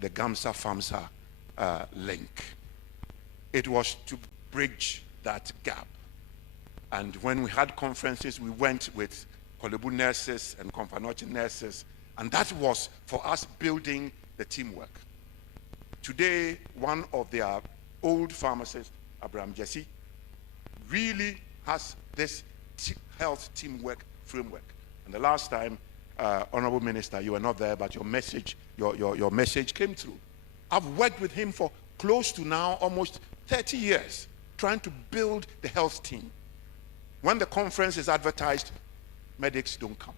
the GAMSA-FAMSA link. It was to bridge that gap. And when we had conferences, we went with Korle Bu nurses and Komfo nurses, and that was for us building the teamwork. Today, one of their old pharmacists, Abraham Jesse, really has this health teamwork framework. And the last time, Honorable Minister, you were not there, but your message came through. I've worked with him for close to now almost 30 years, trying to build the health team. When the conference is advertised, medics don't come.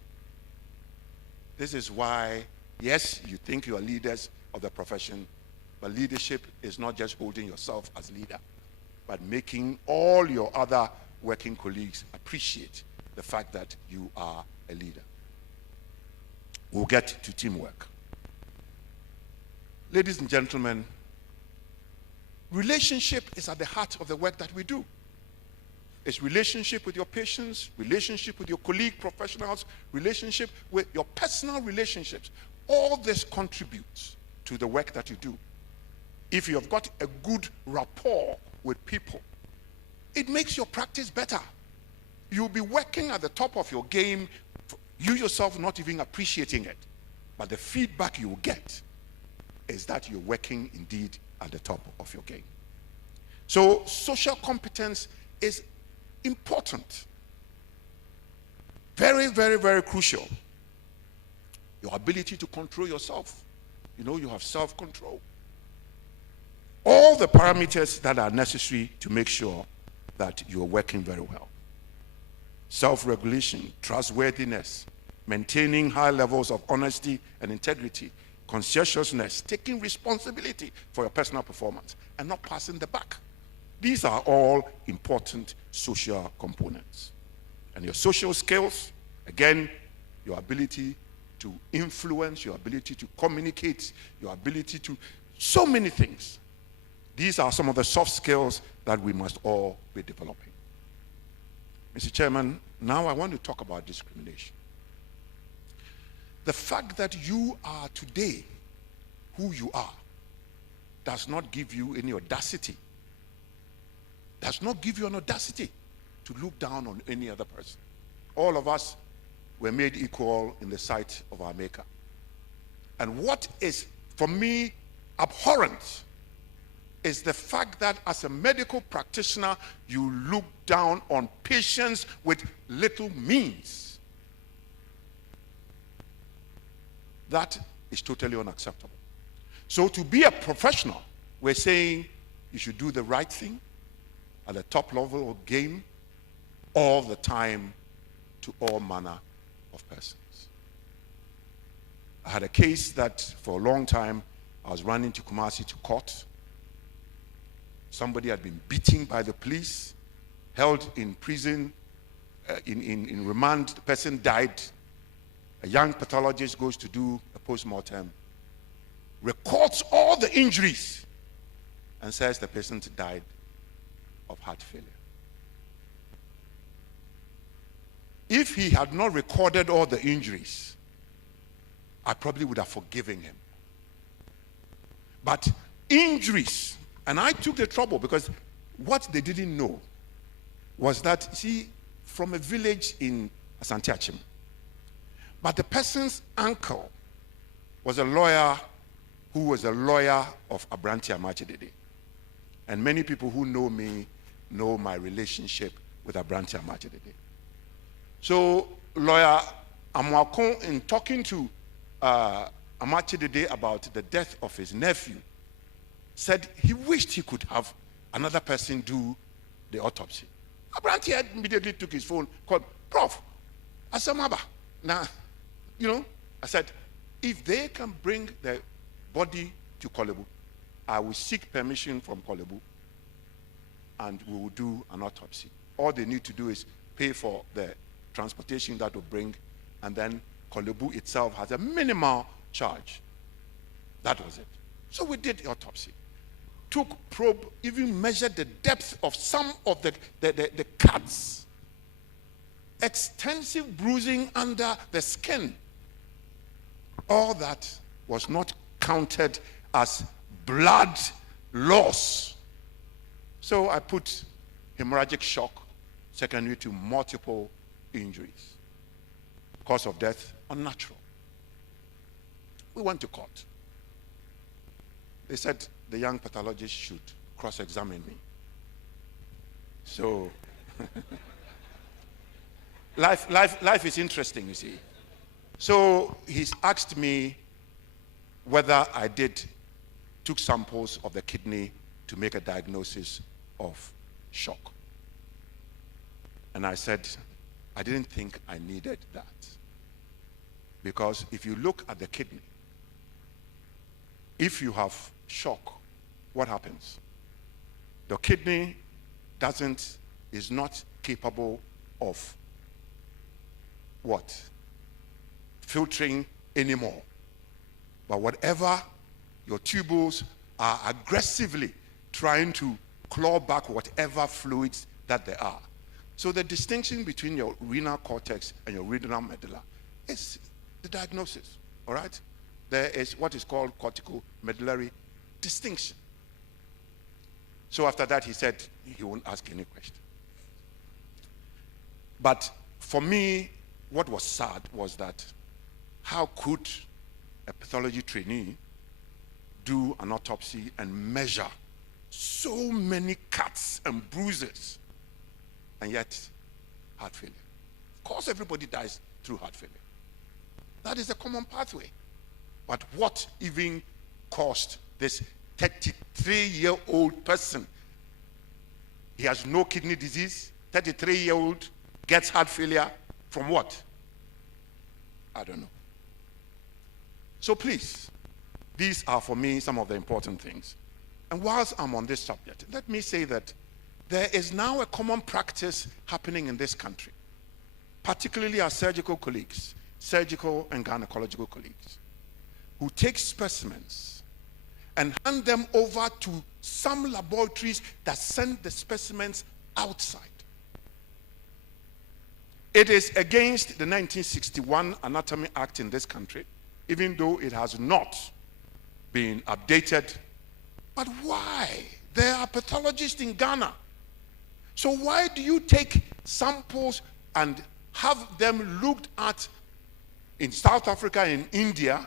This is why, yes, you think you are leaders of the profession, but leadership is not just holding yourself as leader, but making all your other working colleagues appreciate the fact that you are a leader. We'll get to teamwork. Ladies and gentlemen, relationship is at the heart of the work that we do. It's relationship with your patients, relationship with your colleague professionals, relationship with your personal relationships. All this contributes to the work that you do. If you have got a good rapport with people, it makes your practice better. You'll be working at the top of your game, you yourself not even appreciating it. But the feedback you will get is that you're working indeed at the top of your game. So social competence is important. Very, very, very crucial. Your ability to control yourself. You know, you have self-control. All the parameters that are necessary to make sure that you're working very well. Self-regulation, trustworthiness, maintaining high levels of honesty and integrity, conscientiousness, taking responsibility for your personal performance, and not passing the buck. These are all important social components. And your social skills, again, your ability to influence, your ability to communicate, your ability to so many things. These are some of the soft skills that we must all be developing. Mr. Chairman, now I want to talk about discrimination. The fact that you are today who you are does not give you any audacity. Does not give you an audacity to look down on any other person. All of us were made equal in the sight of our Maker. And what is, for me, abhorrent is the fact that as a medical practitioner, you look down on patients with little means. That is totally unacceptable. So to be a professional, we're saying you should do the right thing at the top level of game all the time to all manner of persons. I had a case that for a long time I was running to Kumasi to court. Somebody had been beaten by the police, held in prison, in remand. The person died. A young pathologist goes to do a post-mortem, records all the injuries, and says the patient died of heart failure. If he had not recorded all the injuries, I probably would have forgiven him. But injuries, and I took the trouble because what they didn't know was that, see, from a village in Asante Achim, but the person's uncle was a lawyer who was a lawyer of Abranti Amachidede. And many people who know me know my relationship with Abranti Amachidede. So lawyer Amwakon, in talking to Amachidede about the death of his nephew, said he wished he could have another person do the autopsy. Abranti immediately took his phone, called, Prof, Asamaba. Now, you know, I said, if they can bring the body to Korle Bu, I will seek permission from Korle Bu and we will do an autopsy. All they need to do is pay for the transportation that will bring, and then Korle Bu itself has a minimal charge. That was it. So we did the autopsy. Took probe, even measured the depth of some of the cuts. Extensive bruising under the skin. All that was not counted as blood loss. So I put hemorrhagic shock secondary to multiple injuries. Cause of death, unnatural. We went to court. They said the young pathologist should cross-examine me. So, life is interesting, you see. So he's asked me whether I took samples of the kidney to make a diagnosis of shock. And I said, I didn't think I needed that. Because if you look at the kidney, if you have shock, what happens? The kidney is not capable of what? Filtering anymore. But whatever, your tubules are aggressively trying to claw back whatever fluids that there are. So the distinction between your renal cortex and your renal medulla is the diagnosis, all right? There is what is called corticomedullary distinction. So after that, he said he won't ask any question. But for me, what was sad was that how could a pathology trainee do an autopsy and measure so many cuts and bruises and yet heart failure? Of course, everybody dies through heart failure. That is a common pathway. But what even caused this 33-year-old person? He has no kidney disease. 33-year-old gets heart failure from what? I don't know. So please, these are for me some of the important things. And whilst I'm on this subject, let me say that there is now a common practice happening in this country, particularly our surgical colleagues, surgical and gynecological colleagues, who take specimens and hand them over to some laboratories that send the specimens outside. It is against the 1961 Anatomy Act in this country, even though it has not been updated. But why? There are pathologists in Ghana. So why do you take samples and have them looked at in South Africa and India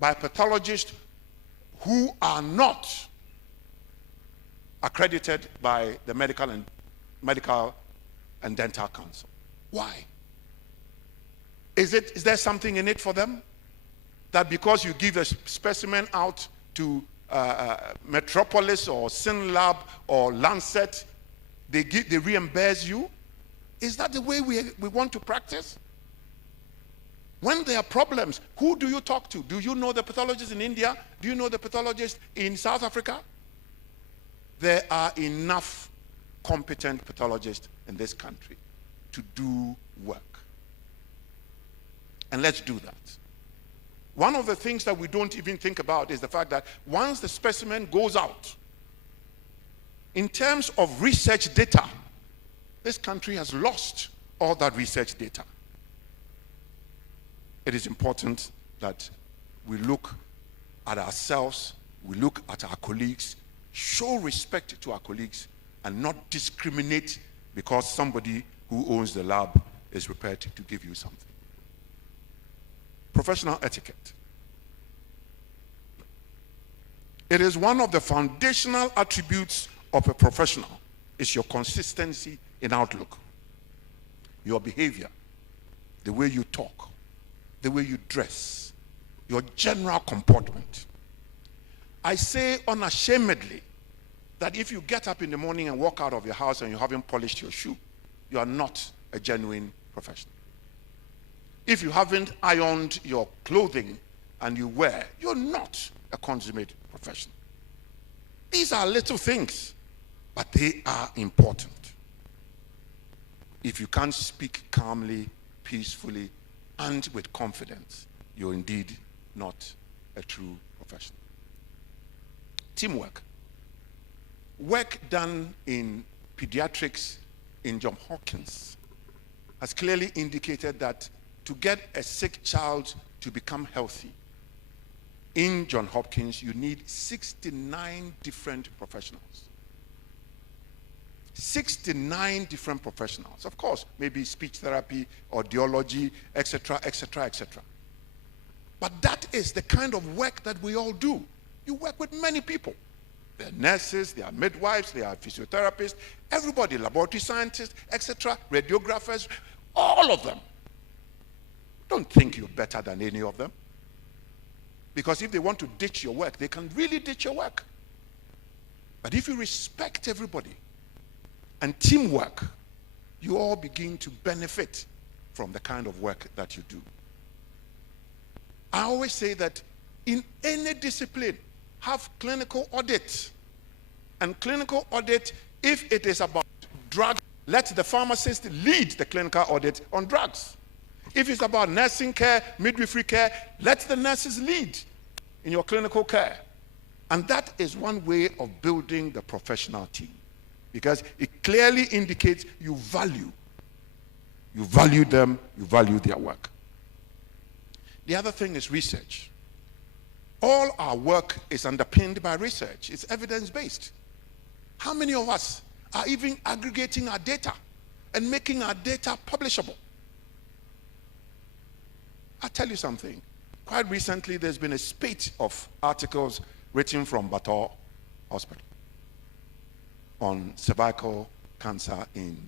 by pathologists who are not accredited by the Medical and Dental Council? Why? Is there something in it for them? That because you give a specimen out to Metropolis or Synlab or Lancet, they reimburse you? Is that the way we want to practice? When there are problems, who do you talk to? Do you know the pathologist in India? Do you know the pathologist in South Africa? There are enough competent pathologists in this country to do work. And let's do that. One of the things that we don't even think about is the fact that once the specimen goes out, in terms of research data, this country has lost all that research data. It is important that we look at ourselves, we look at our colleagues, show respect to our colleagues, and not discriminate because somebody who owns the lab is prepared to give you something. Professional etiquette. It is one of the foundational attributes of a professional. It's your consistency in outlook, your behavior, the way you talk, the way you dress, your general comportment. I say unashamedly that if you get up in the morning and walk out of your house and you haven't polished your shoe, you are not a genuine professional. If you haven't ironed your clothing and you wear, you're not a consummate professional. These are little things, but they are important. If you can't speak calmly, peacefully, and with confidence, you're indeed not a true professional. Teamwork. Work done in pediatrics in Johns Hopkins has clearly indicated that to get a sick child to become healthy, in Johns Hopkins, you need 69 different professionals. 69 different professionals. Of course, maybe speech therapy, audiology, etc., etc., etc. But that is the kind of work that we all do. You work with many people. There are nurses, there are midwives, there are physiotherapists, everybody, laboratory scientists, etc., radiographers, all of them. Don't think you're better than any of them. Because if they want to ditch your work, they can really ditch your work. But if you respect everybody and teamwork, you all begin to benefit from the kind of work that you do. I always say that in any discipline, have clinical audit. And clinical audit, if it is about drugs, let the pharmacist lead the clinical audit on drugs. If it's about nursing care, midwifery care, let the nurses lead in your clinical care. And that is one way of building the professional team, because it clearly indicates you value them, you value their work. The other thing is research. All our work is underpinned by research. It's evidence-based. How many of us are even aggregating our data and making our data publishable? I'll tell you something. Quite recently, there's been a spate of articles written from Bator Hospital on cervical cancer in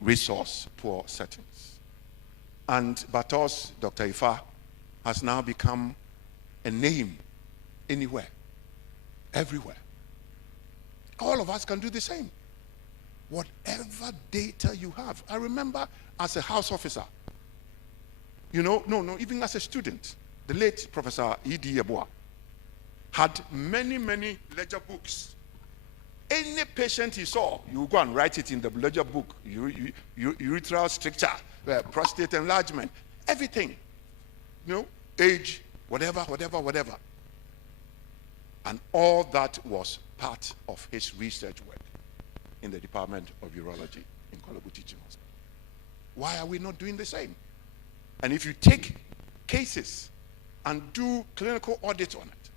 resource-poor settings. And Bator's Dr. Ifa has now become a name anywhere, everywhere. All of us can do the same. Whatever data you have. I remember as a house officer, even as a student, the late Professor E.D. Yeboah had many, many ledger books. Any patient he saw, you go and write it in the ledger book, urethral stricture, prostate enlargement, everything. Age, whatever. And all that was part of his research work in the Department of Urology in Kolobu Teaching Hospital. Why are we not doing the same? And if you take cases and do clinical audits on it,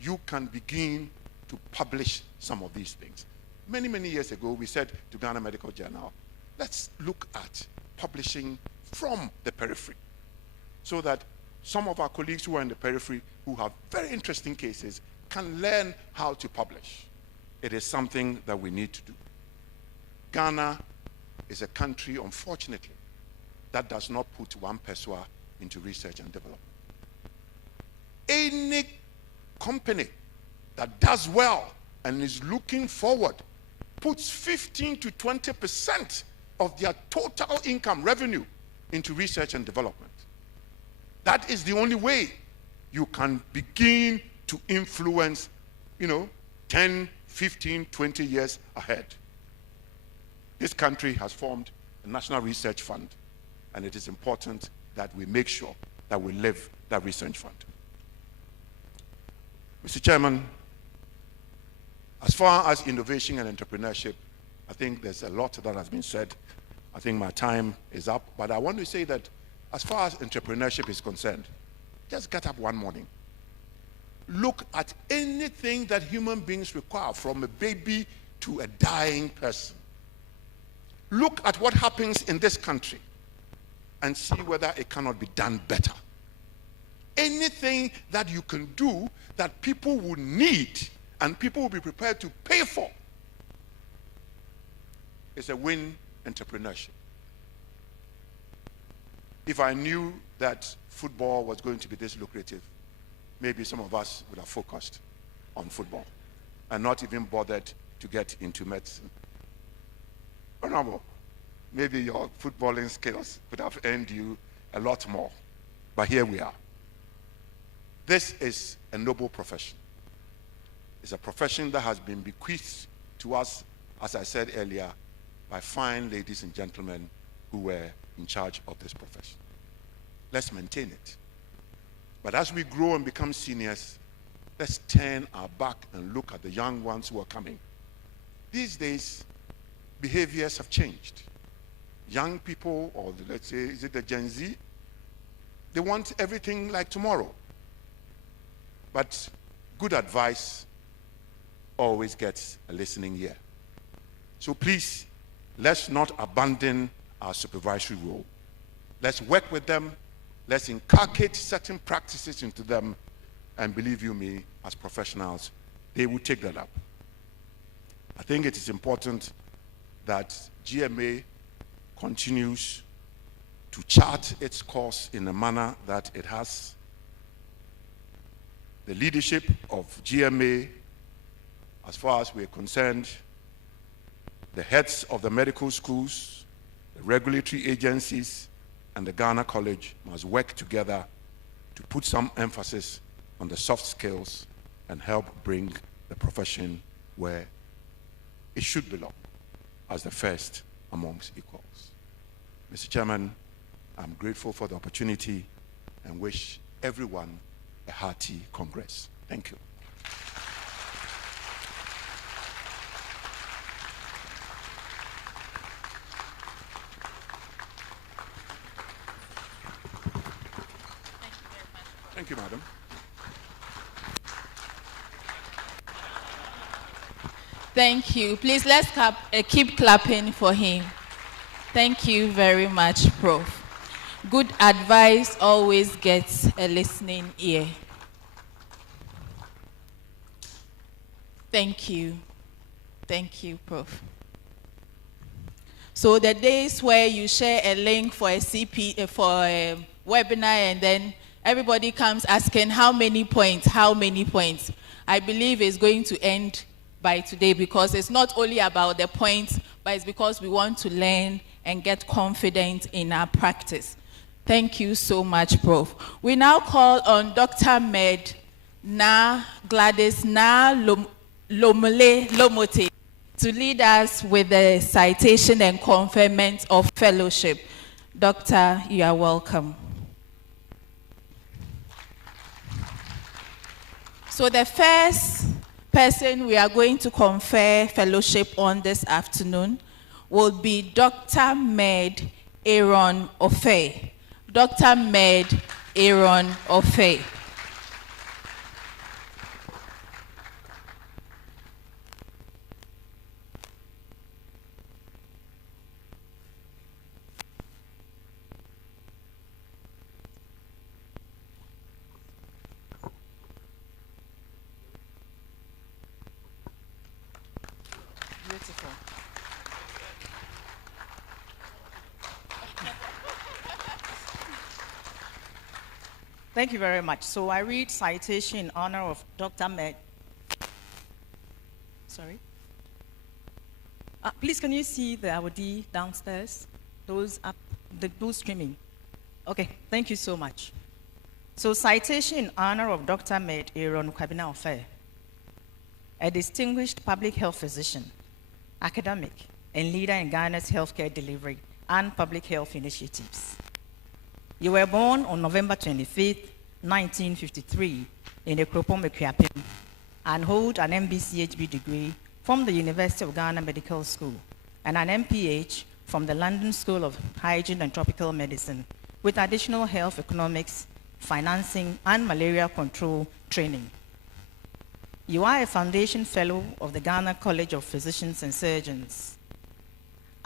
you can begin to publish some of these things. Many, many years ago, we said to Ghana Medical Journal, let's look at publishing from the periphery so that some of our colleagues who are in the periphery who have very interesting cases can learn how to publish. It is something that we need to do. Ghana is a country, unfortunately, that does not put one peswa into research and development. Any company that does well and is looking forward puts 15 to 20% of their total income revenue into research and development. That is the only way you can begin to influence, 10, 15, 20 years ahead. This country has formed a National Research Fund, and it is important that we make sure that we live that research fund. Mr. Chairman, as far as innovation and entrepreneurship, I think there's a lot that has been said. I think my time is up, but I want to say that as far as entrepreneurship is concerned, just get up one morning. Look at anything that human beings require, from a baby to a dying person. Look at what happens in this country and see whether it cannot be done better. Anything that you can do that people will need and people will be prepared to pay for is a win entrepreneurship. If I knew that football was going to be this lucrative, maybe some of us would have focused on football and not even bothered to get into medicine. Honorable, maybe your footballing skills would have earned you a lot more. But here we are. This is a noble profession. It's a profession that has been bequeathed to us, as I said earlier, by fine ladies and gentlemen who were in charge of this profession. Let's maintain it. But as we grow and become seniors, let's turn our back and look at the young ones who are coming. These days, behaviors have changed. Young people, or let's say, is it the Gen Z? They want everything like tomorrow. But good advice always gets a listening ear. So please, let's not abandon our supervisory role. Let's work with them. Let's inculcate certain practices into them. And believe you me, as professionals, they will take that up. I think it is important that GMA continues to chart its course in a manner that it has the leadership of GMA, as far as we're concerned, the heads of the medical schools, the regulatory agencies, and the Ghana College must work together to put some emphasis on the soft skills and help bring the profession where it should belong, as the first amongst equals. Mr. Chairman, I'm grateful for the opportunity and wish everyone a hearty congress. Thank you. Thank you, madam. Thank you. Please, let's keep clapping for him. Thank you very much, Prof. Good advice always gets a listening ear. Thank you. Thank you, Prof. So the days where you share a link for a webinar and then everybody comes asking how many points, I believe is going to end by today, because it's not only about the points, but it's because we want to learn and get confident in our practice. Thank you so much, Prof. We now call on Dr. Med Na Gladys Na Lomole Lomote to lead us with the citation and conferment of fellowship. Doctor, you are welcome. So the first person we are going to confer fellowship on this afternoon will be Dr. Med Aaron Ofe. Dr. Med Aaron Ofe. Beautiful. Thank you very much. So I read citation in honor of Dr. Med. Sorry. Please, can you see the awardee downstairs? Those up, those streaming. Okay, thank you so much. So citation in honor of Dr. Med Aaron Kwabena Ofe, a distinguished public health physician, academic, and leader in Ghana's healthcare delivery and public health initiatives. You were born on November 25th, 1953 in Ekropom, Ekuapem, and hold an MBCHB degree from the University of Ghana Medical School and an MPH from the London School of Hygiene and Tropical Medicine with additional health economics, financing, and malaria control training. You are a Foundation Fellow of the Ghana College of Physicians and Surgeons.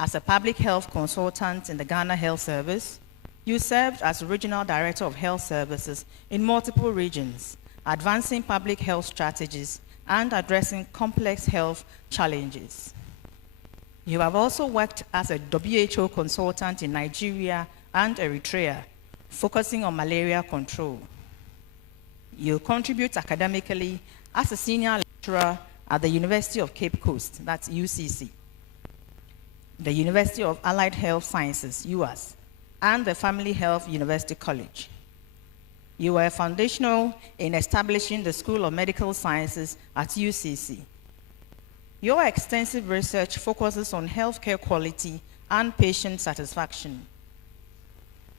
As a public health consultant in the Ghana Health Service, you served as Regional Director of Health Services in multiple regions, advancing public health strategies and addressing complex health challenges. You have also worked as a WHO consultant in Nigeria and Eritrea, focusing on malaria control. You contribute academically as a senior lecturer at the University of Cape Coast, that's UCC, the University of Allied Health Sciences, UAS, and the Family Health University College. You were foundational in establishing the School of Medical Sciences at UCC. Your extensive research focuses on healthcare quality and patient satisfaction.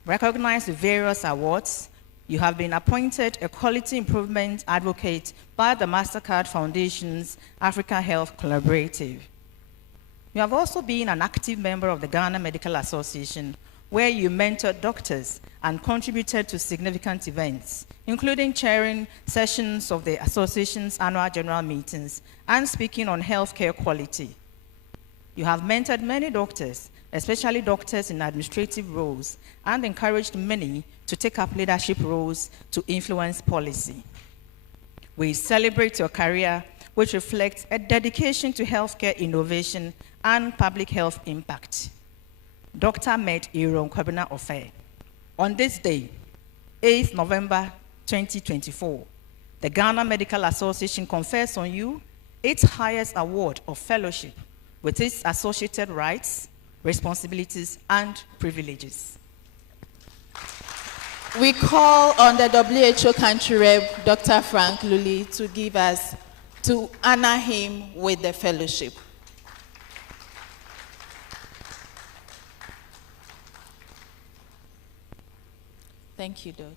Recognized with various awards, you have been appointed a quality improvement advocate by the MasterCard Foundation's Africa Health Collaborative. You have also been an active member of the Ghana Medical Association where you mentored doctors and contributed to significant events, including chairing sessions of the association's annual general meetings and speaking on healthcare quality. You have mentored many doctors, especially doctors in administrative roles, and encouraged many to take up leadership roles to influence policy. We celebrate your career, which reflects a dedication to healthcare innovation and public health impact. Dr. Med Aaron Kwabena Ofe. On this day, 8th November 2024, the Ghana Medical Association confers on you its highest award of fellowship with its associated rights, responsibilities, and privileges. We call on the WHO country rep, Dr. Frank Lully, to honor him with the fellowship. Thank you, Doc.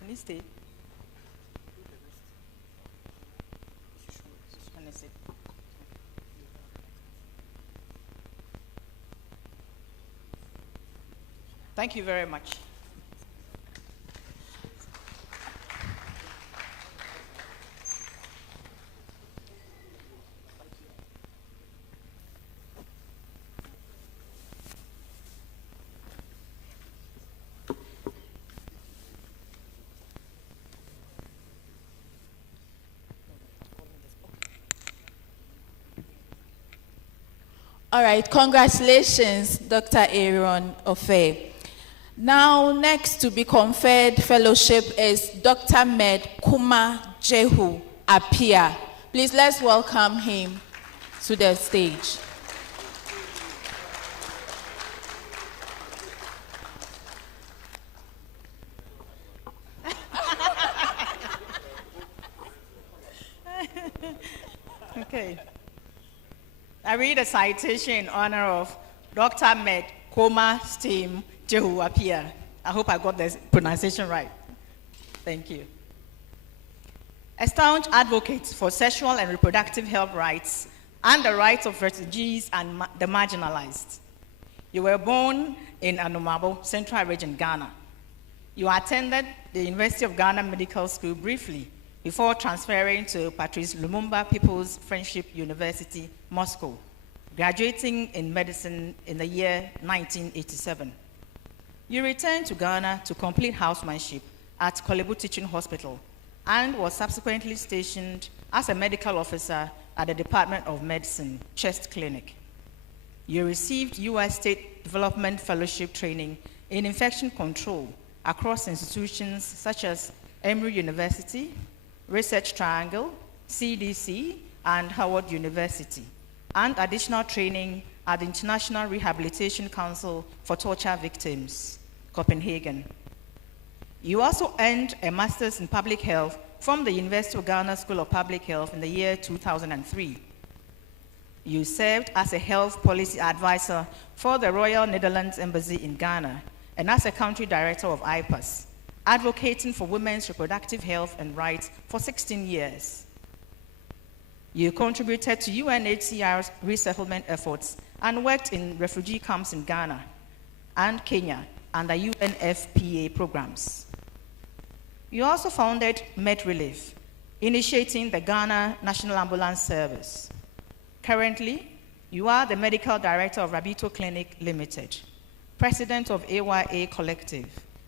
Can you stay? Thank you very much. All right, congratulations, Dr. Aaron Ofe. Now, next to be conferred fellowship is Dr. Med Kuma Jehu Apia. Please, let's welcome him to the stage. Okay. I read a citation in honor of Dr. Med Kuma Steam Jehu Apia. I hope I got the pronunciation right. Thank you. A staunch advocate for sexual and reproductive health rights and the rights of refugees and the marginalized. You were born in Anomabo, Central Region, Ghana. You attended the University of Ghana Medical School briefly before transferring to Patrice Lumumba People's Friendship University, Moscow, graduating in medicine in the year 1987. You returned to Ghana to complete housemanship at Kolebu Teaching Hospital and was subsequently stationed as a medical officer at the Department of Medicine, Chest Clinic. You received U.S. State Development Fellowship training in infection control across institutions such as Emory University, Research Triangle, CDC, and Howard University, and additional training at the International Rehabilitation Council for Torture Victims, Copenhagen. You also earned a Master's in Public Health from the University of Ghana School of Public Health in the year 2003. You served as a health policy advisor for the Royal Netherlands Embassy in Ghana and as a country director of IPAS, advocating for women's reproductive health and rights for 16 years. You contributed to UNHCR's resettlement efforts and worked in refugee camps in Ghana and Kenya under UNFPA programs. You also founded MedRelief, initiating the Ghana National Ambulance Service. Currently, you are the medical director of Rabito Clinic Limited, president of AYA Collective,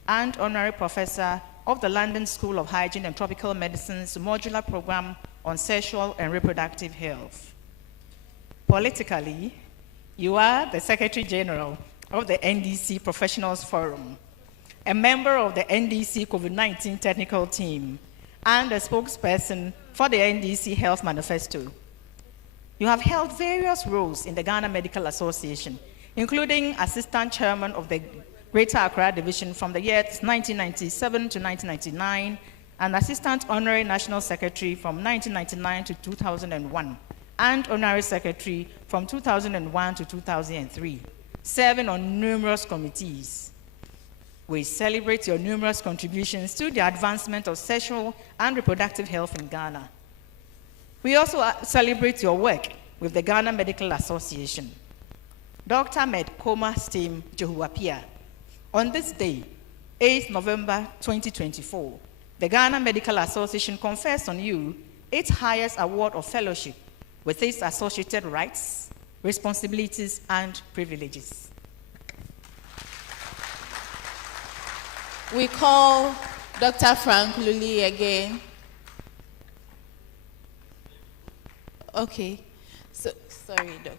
and honorary professor of the London School of Hygiene and Tropical Medicine's modular program on sexual and reproductive health. Politically, you are the Secretary General of the NDC Professionals Forum, a member of the NDC COVID-19 technical team, and a spokesperson for the NDC Health Manifesto. You have held various roles in the Ghana Medical Association, including Assistant Chairman of the Greater Accra Division from the years 1997 to 1999, and Assistant Honorary National Secretary from 1999 to 2001, and Honorary Secretary from 2001 to 2003, serving on numerous committees. We celebrate your numerous contributions to the advancement of sexual and reproductive health in Ghana. We also celebrate your work with the Ghana Medical Association. Dr. Med Koma Stem Jehuapia. On this day, 8th November 2024, the Ghana Medical Association confers on you its highest award of fellowship with its associated rights, responsibilities, and privileges. We call Dr. Frank Luli again. Okay. Sorry, Doc.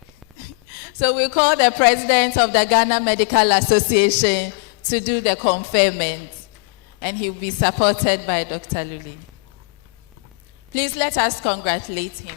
So we call the president of the Ghana Medical Association to do the conferment, and he will be supported by Dr. Luli. Please let us congratulate him.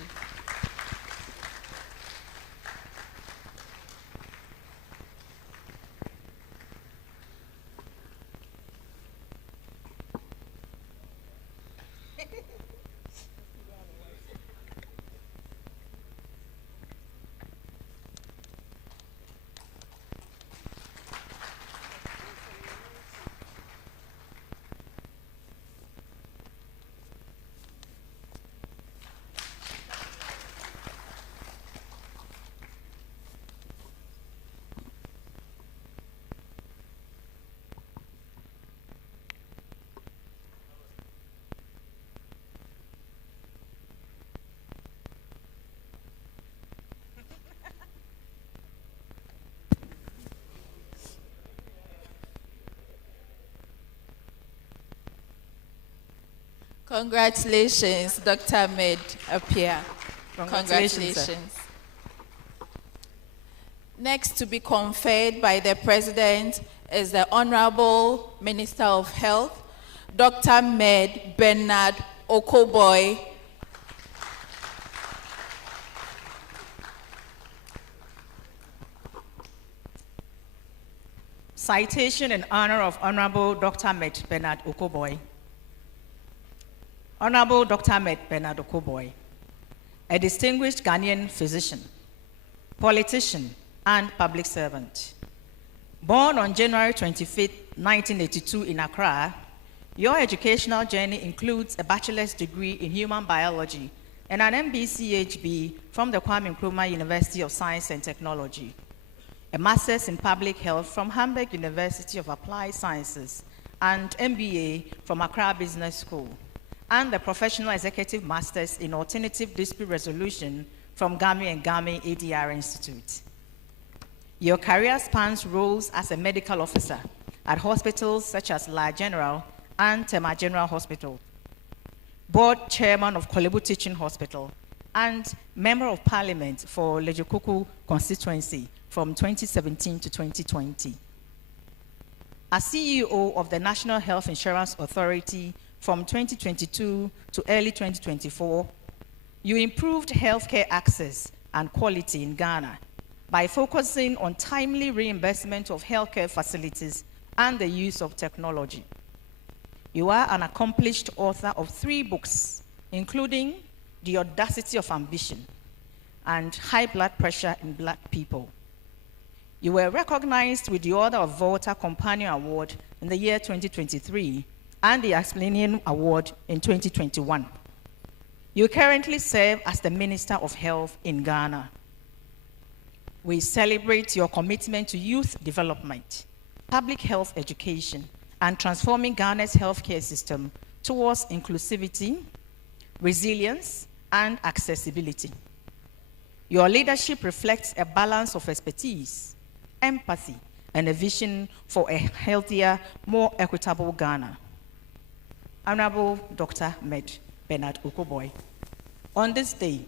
Congratulations, Dr. Med Apia. Congratulations. Next to be conferred by the President is the Honorable Minister of Health, Dr. Med Bernard Okoboy. Citation in honor of Honorable Dr. Med Bernard Okoboy. Honorable Dr. Med Bernard Okoboy, a distinguished Ghanaian physician, politician, and public servant. Born on January 25, 1982 in Accra, your educational journey includes a bachelor's degree in human biology and an MBCHB from the Kwame Nkrumah University of Science and Technology, a master's in public health from Hamburg University of Applied Sciences, and MBA from Accra Business School, and the Professional Executive Masters in Alternative Dispute Resolution from Gami & Gami ADR Institute. Your career spans roles as a medical officer at hospitals such as La General and Tema General Hospital, board chairman of Kolebu Teaching Hospital, and member of parliament for Lejokuku constituency from 2017 to 2020. As CEO of the National Health Insurance Authority from 2022 to early 2024, you improved healthcare access and quality in Ghana by focusing on timely reimbursement of healthcare facilities and the use of technology. You are an accomplished author of 3 books, including The Audacity of Ambition and High Blood Pressure in Black People. You were recognized with the Order of Volta Companion Award in the year 2023 and the Asplenian Award in 2021. You currently serve as the Minister of Health in Ghana. We celebrate your commitment to youth development, public health education, and transforming Ghana's healthcare system towards inclusivity, resilience, and accessibility. Your leadership reflects a balance of expertise, empathy, and a vision for a healthier, more equitable Ghana. Honorable Dr. Med Bernard Okoboy, on this day,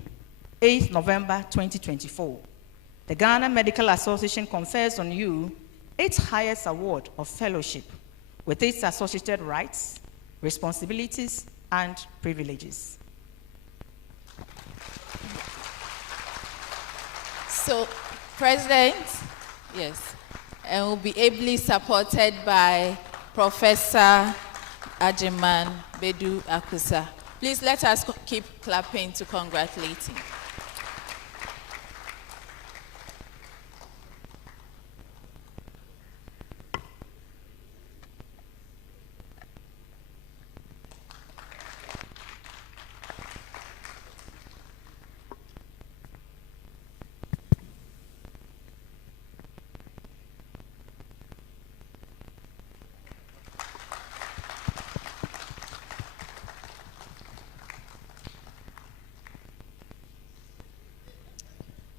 8th November 2024, the Ghana Medical Association confers on you its highest award of fellowship with its associated rights, responsibilities, and privileges. So, President, yes, and will be ably supported by Professor Ajiman Bedu Akusa. Please let us keep clapping to congratulate him.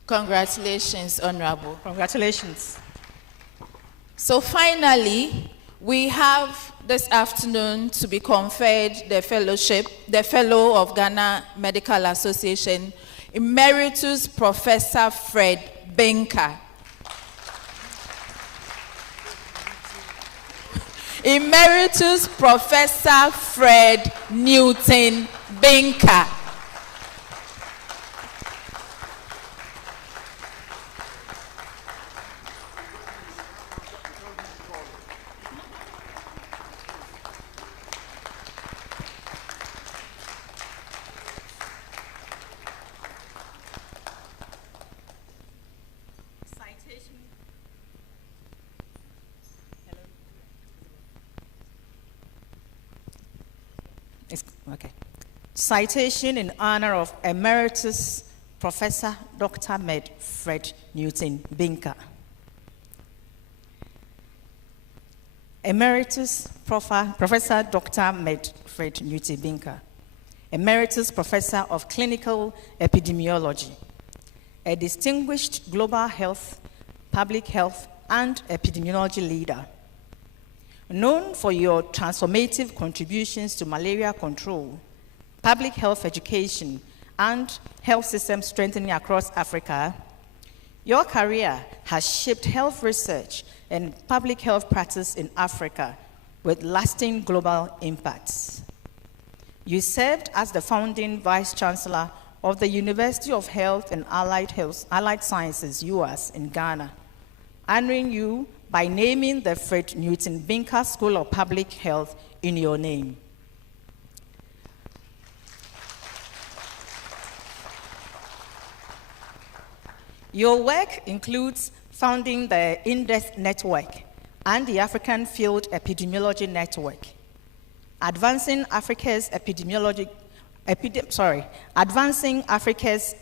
Congratulations, Honorable. Congratulations. So finally, we have this afternoon to be conferred the Fellow of Ghana Medical Association, Emeritus Professor Fred Benka. Emeritus Professor Fred Newton Benka. Okay. Citation in honor of Emeritus Professor Dr. Med Fred Newton Benka. Emeritus Professor Dr. Med Fred Newton Benka, Emeritus Professor of Clinical Epidemiology, a distinguished global health, public health, and epidemiology leader. Known for your transformative contributions to malaria control, public health education, and health system strengthening across Africa, your career has shaped health research and public health practice in Africa with lasting global impacts. You served as the founding Vice Chancellor of the University of Health and Allied Sciences, UAS, in Ghana, honoring you by naming the Fred Newton Benka School of Public Health in your name. Your work includes founding the INDES Network and the African Field Epidemiology Network, advancing Africa's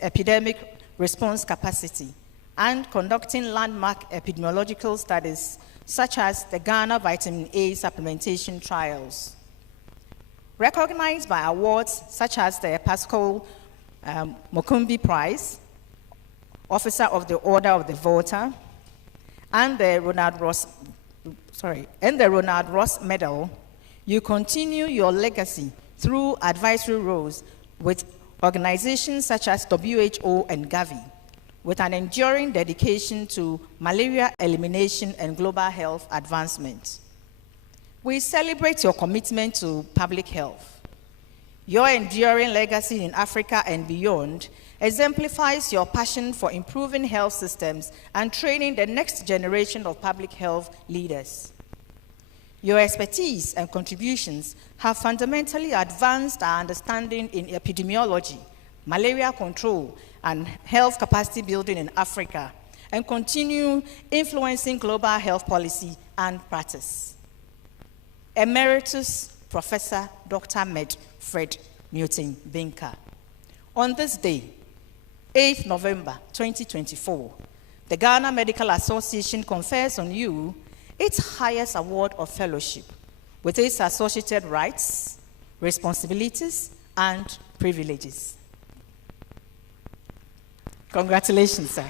epidemic response capacity, and conducting landmark epidemiological studies such as the Ghana Vitamin A supplementation trials. Recognized by awards such as the Pascal Mokumbi Prize, Officer of the Order of the Volta, and the Ronald Ross Medal, you continue your legacy through advisory roles with organizations such as WHO and Gavi, with an enduring dedication to malaria elimination and global health advancement. We celebrate your commitment to public health. Your enduring legacy in Africa and beyond exemplifies your passion for improving health systems and training the next generation of public health leaders. Your expertise and contributions have fundamentally advanced our understanding in epidemiology, malaria control, and health capacity building in Africa, and continue influencing global health policy and practice. Emeritus Professor Dr. Med Fred Newton Benka. On this day, 8th November 2024, the Ghana Medical Association confers on you its highest award of fellowship, with its associated rights, responsibilities, and privileges. Congratulations, sir.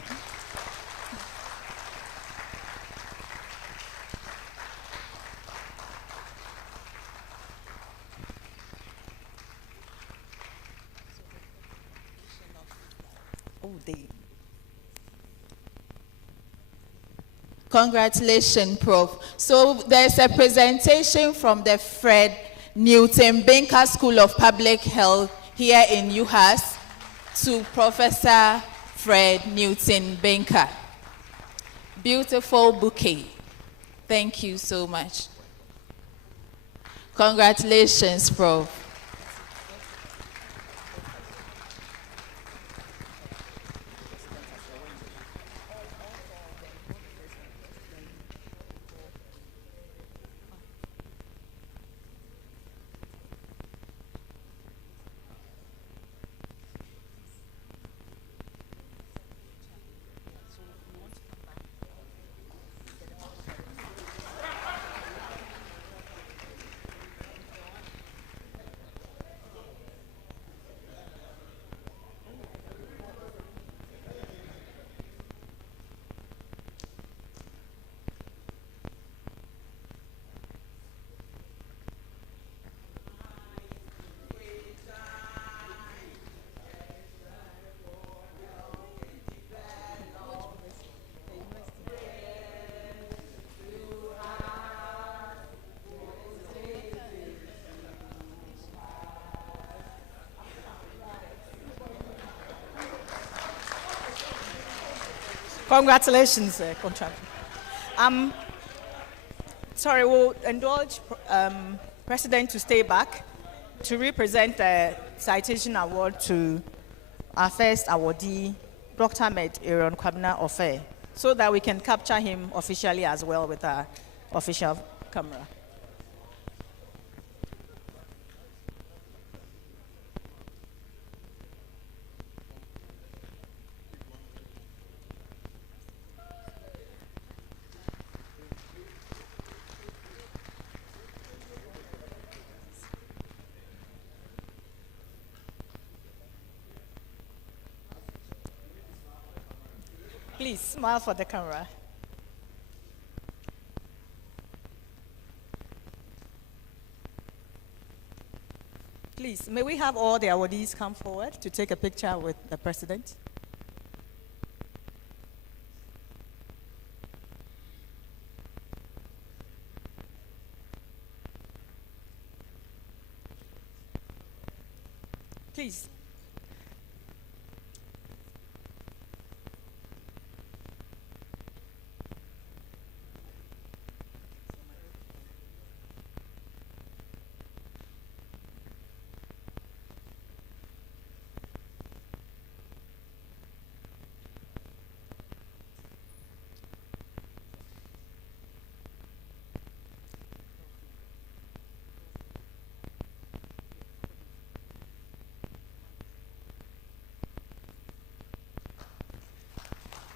Congratulations, Prof. So there's a presentation from the Fred Newton Binker School of Public Health here in UHAS to Professor Fred Newton Binker. Beautiful bouquet. Thank you so much. Congratulations, Prof. Congratulations, contractor. Sorry, we'll indulge President to stay back to represent the citation award to our first awardee, Dr. Med Aaron Kwabena Ofe, so that we can capture him officially as well with our official camera. Please smile for the camera. Please, may we have all the awardees come forward to take a picture with the president? Please.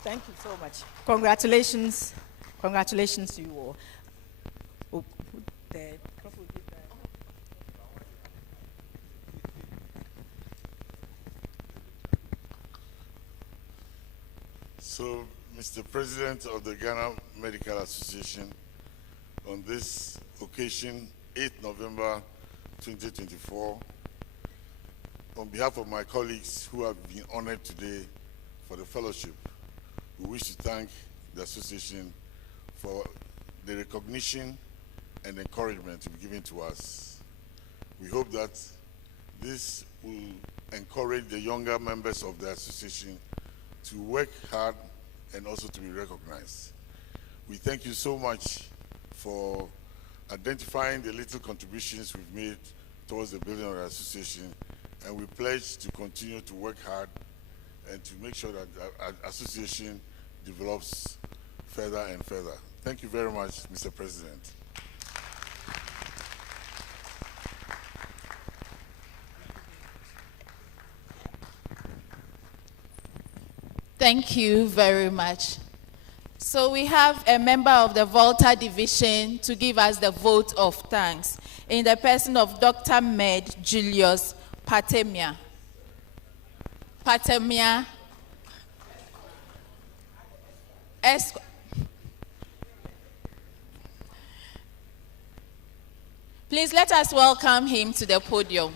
Thank you so much. Congratulations. Congratulations to you all. Oh, So, Mr. President of the Ghana Medical Association, on this occasion, 8th November 2024, on behalf of my colleagues who have been honored today for the fellowship, we wish to thank the association for the recognition and encouragement to be given to us. We hope that this will encourage the younger members of the association to work hard and also to be recognized. We thank you so much for identifying the little contributions we've made towards the building of the association, and we pledge to continue to work hard and to make sure that our association develops further and further. Thank you very much, Mr. President. Thank you very much. So we have a member of the Volta Division to give us the vote of thanks in the person of Dr. Med Julius Patemia. Patemia. Please let us welcome him to the podium.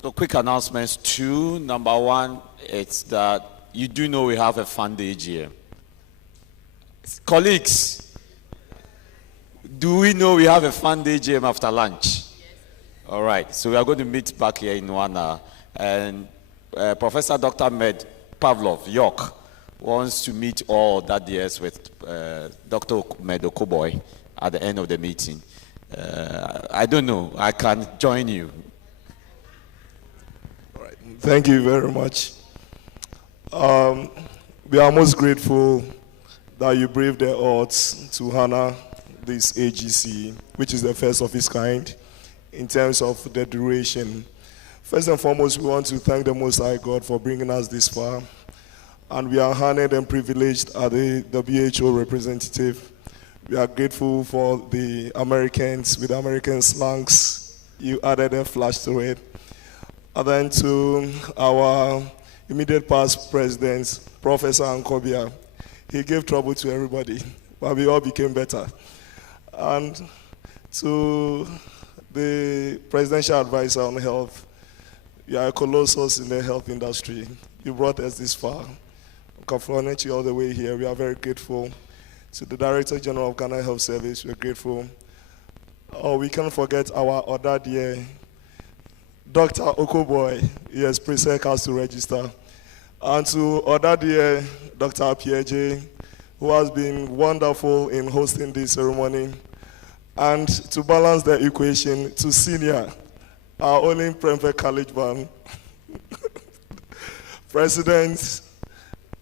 So quick announcements. Two, number one, it's that you do know we have a fun day GM. Colleagues, do we know we have a fun day GM after lunch? Yes. All right, so we are going to meet back here in 1 hour. And Professor Dr. Med Pavlov, York, wants to meet all that DS with Dr. Med Okoboy at the end of the meeting. I don't know, I can join you. All right. Thank you very much. We are most grateful that you braved the odds to honor this AGC, which is the first of its kind in terms of the duration. First and foremost, we want to thank the Most High God for bringing us this far. And we are honored and privileged as the WHO representative. We are grateful for the Americans with American slangs. You added a flash to it. And then to our immediate past president, Professor Ankobia. He gave trouble to everybody, but we all became better. And to the presidential advisor on health, you are a colossus in the health industry. You brought us this far. Confronted you all the way here. We are very grateful. To the Director General of Ghana Health Service, we are grateful. Oh, we can't forget our other dear Dr. Okoboy. Yes, pre-sec has to register. And to other dear Dr. Pierre, who has been wonderful in hosting this ceremony. And to balance the equation, to senior, our only Prempeh College band. President,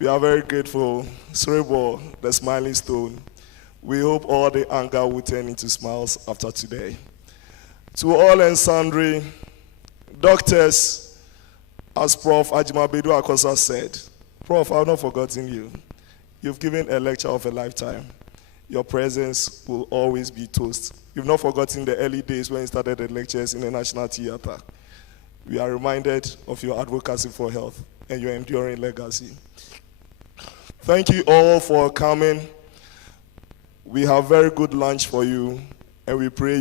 we are very grateful. Cerebral, the smiling stone. We hope all the anger will turn into smiles after today. To all and sundry doctors, as Prof. Ajimabedu Akosa said, Prof, I've not forgotten you. You've given a lecture of a lifetime. Your presence will always be toast. You've not forgotten the early days when you started the lectures in the National Theatre. We are reminded of your advocacy for health and your enduring legacy. Thank you all for coming. We have very good lunch for you, and we pray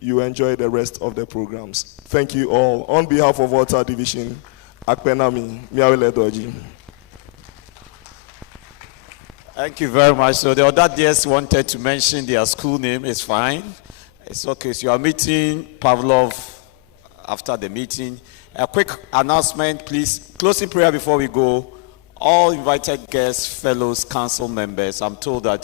you enjoy the rest of the programs. Thank you all. On behalf of Water Division, Akpenami, Miawele Doji. Thank you very much. So the other DS wanted to mention their school name. It's fine. It's okay. So you are meeting Pavlov after the meeting. A quick announcement, please. Closing prayer before we go. All invited guests, fellows, council members, I'm told that